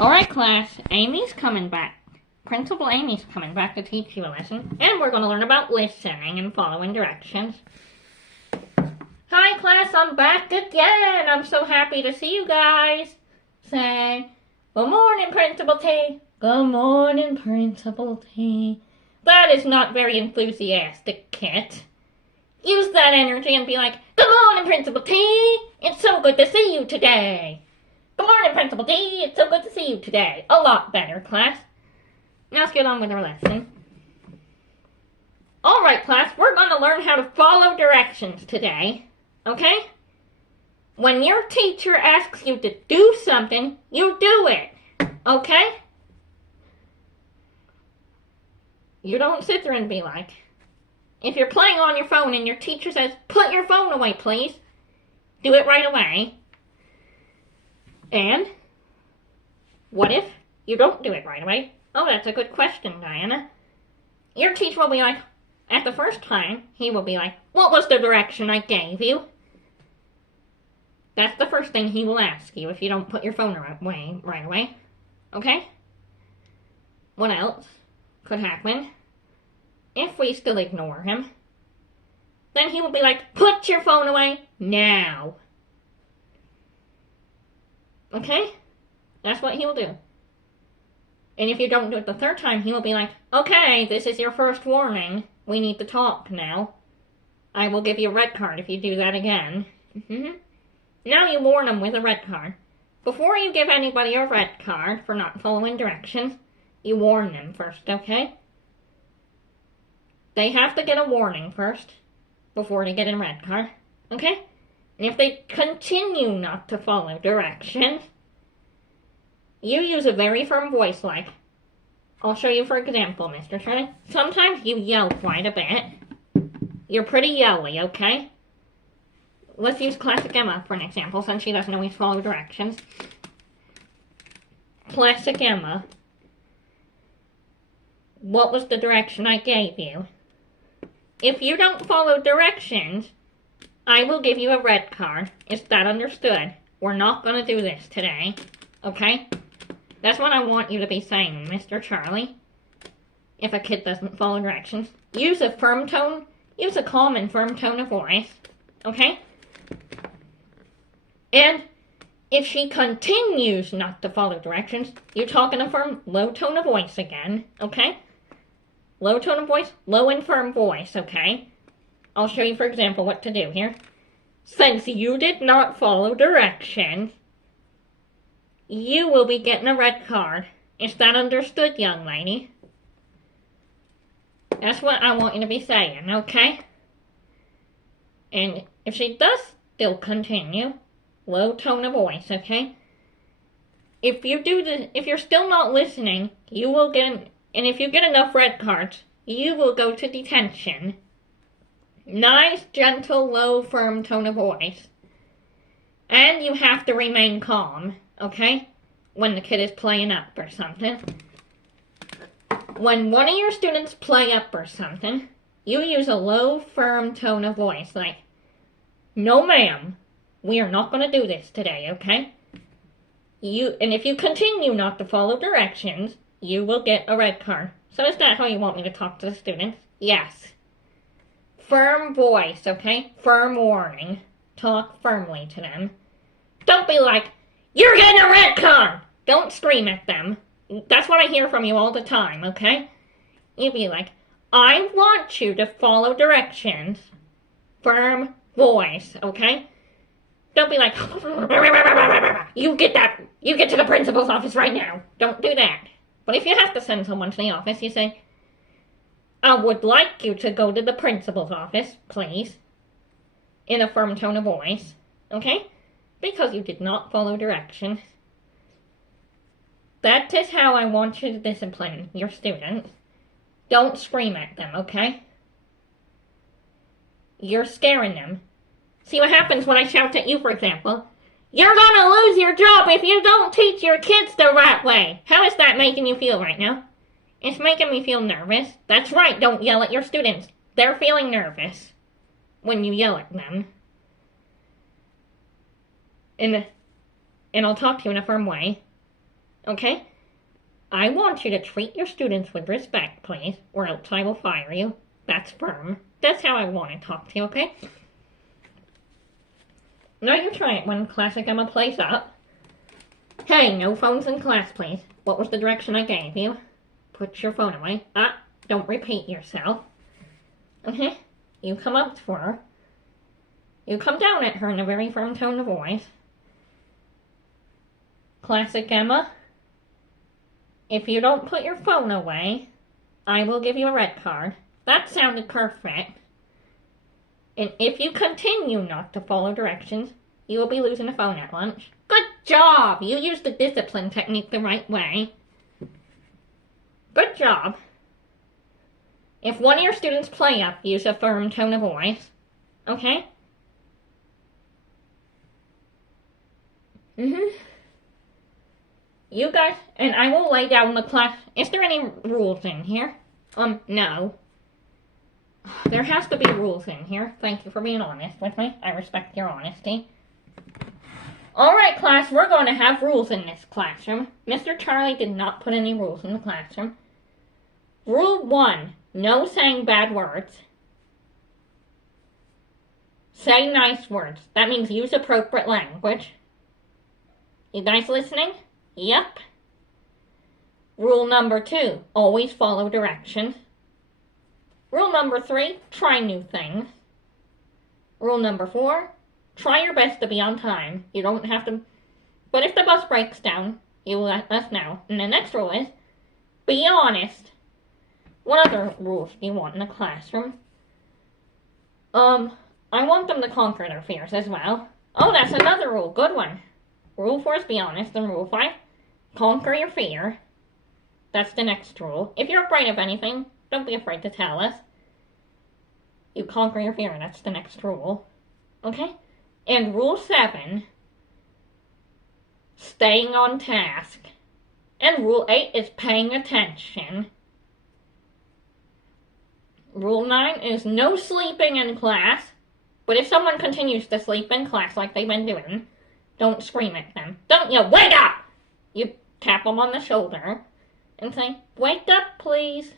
Alright class, Amy's coming back. Principal Amy's coming back to teach you a lesson. And we're going to learn about listening and following directions. Hi class, I'm back again. I'm so happy to see you guys. Say, good morning Principal T. Good morning Principal T. That is not very enthusiastic, Kit. Use that energy and be like, good morning Principal T. It's so good to see you today. Good morning, Principal T. It's so good to see you today. A lot better, class. Now let's get on with our lesson. Alright, class, we're going to learn how to follow directions today. Okay? When your teacher asks you to do something, you do it. Okay? You don't sit there and be like, if you're playing on your phone and your teacher says, put your phone away, please, do it right away. And what if you don't do it right away? Oh, that's a good question, Diana. Your teacher will be like, at the first time, he will be like, what was the direction I gave you? That's the first thing he will ask you if you don't put your phone away right away. Okay? What else could happen? If we still ignore him, then he will be like, put your phone away now. Okay? That's what he'll do. And if you don't do it the third time, he will be like, okay, this is your first warning. We need to talk now. I will give you a red card if you do that again. Now you warn them with a red card. Before you give anybody a red card for not following directions, you warn them first, okay? They have to get a warning first before they get a red card, okay? And if they continue not to follow directions, you use a very firm voice like, I'll show you for example, Mr. Charlie. Sometimes you yell quite a bit. You're pretty yelly, okay? Let's use Classic Emma for an example, since she doesn't always follow directions. Classic Emma, what was the direction I gave you? If you don't follow directions, I will give you a red card. Is that understood? We're not going to do this today, okay? That's what I want you to be saying, Mr. Charlie. If a kid doesn't follow directions. Use a firm tone, use a calm and firm tone of voice, okay? And if she continues not to follow directions, you talk in a firm, low tone of voice again, okay? Low tone of voice, low and firm voice, okay? I'll show you, for example, what to do here. Since you did not follow directions, you will be getting a red card. Is that understood, young lady? That's what I want you to be saying, okay? And if she does still continue, low tone of voice, okay? If you're still not listening, you will get, and if you get enough red cards, you will go to detention. Nice, gentle, low, firm tone of voice. And you have to remain calm, okay? When the kid is playing up or something. When one of your students play up or something, you use a low, firm tone of voice, like, no ma'am, we are not going to do this today, okay? And if you continue not to follow directions, you will get a red card. So is that how you want me to talk to the students? Yes. Firm voice, okay? Firm warning. Talk firmly to them. Don't be like, you're getting a red card! Don't scream at them. That's what I hear from you all the time, okay? You be like, I want you to follow directions. Firm voice, okay? Don't be like, you get to the principal's office right now. Don't do that. But if you have to send someone to the office, you say, I would like you to go to the principal's office, please. In a firm tone of voice, okay? Because you did not follow directions. That is how I want you to discipline your students. Don't scream at them, okay? You're scaring them. See what happens when I shout at you, for example? You're gonna lose your job if you don't teach your kids the right way. How is that making you feel right now? It's making me feel nervous. That's right, don't yell at your students. They're feeling nervous when you yell at them. And I'll talk to you in a firm way. Okay? I want you to treat your students with respect, please, or else I will fire you. That's firm. That's how I want to talk to you, okay? Now you try it when Classic Emma plays up. Hey, no phones in class, please. What was the direction I gave you? Put your phone away. Don't repeat yourself. Okay? You come up to her. You come down at her in a very firm tone of voice. Classic Emma, if you don't put your phone away, I will give you a red card. That sounded perfect. And if you continue not to follow directions, you will be losing a phone at lunch. Good job! You used the discipline technique the right way. Good job. If one of your students play up, use a firm tone of voice. Okay? You guys, and I will lay down the class. Is there any rules in here? No. There has to be rules in here. Thank you for being honest with me. I respect your honesty. Alright, class, we're going to have rules in this classroom. Mr. Charlie did not put any rules in the classroom. Rule 1, no saying bad words. Say nice words. That means use appropriate language. You guys listening? Yep. Rule number 2, always follow directions. Rule number 3, try new things. Rule number 4, try your best to be on time. You don't have to, but if the bus breaks down, you let us know. And the next rule is, be honest. What other rules do you want in the classroom? I want them to conquer their fears as well. Oh, that's another rule, good one. Rule 4 is be honest, and rule 5, conquer your fear. That's the next rule. If you're afraid of anything, don't be afraid to tell us. You conquer your fear, that's the next rule. Okay? And rule 7, staying on task. And rule 8 is paying attention. Rule 9 is no sleeping in class. But if someone continues to sleep in class like they've been doing, don't scream at them. Don't you wake up! You tap them on the shoulder and say, wake up, please.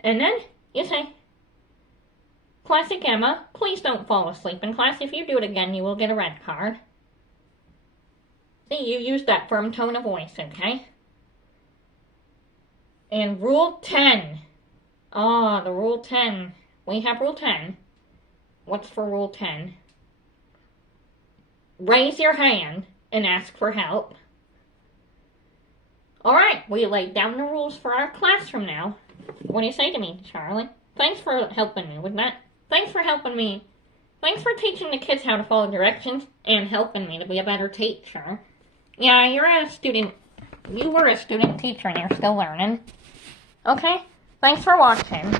And then you say, Classic Emma, please don't fall asleep in class. If you do it again, you will get a red card. See, you used that firm tone of voice, okay? And rule 10. The rule 10. We have rule 10. What's for rule 10? Raise your hand and ask for help. Alright, we laid down the rules for our classroom now. What do you say to me, Charlie? Thanks for helping me with that. Thanks for helping me. Thanks for teaching the kids how to follow directions and helping me to be a better teacher. Yeah, you were a student teacher and you're still learning. Okay? Thanks for watching.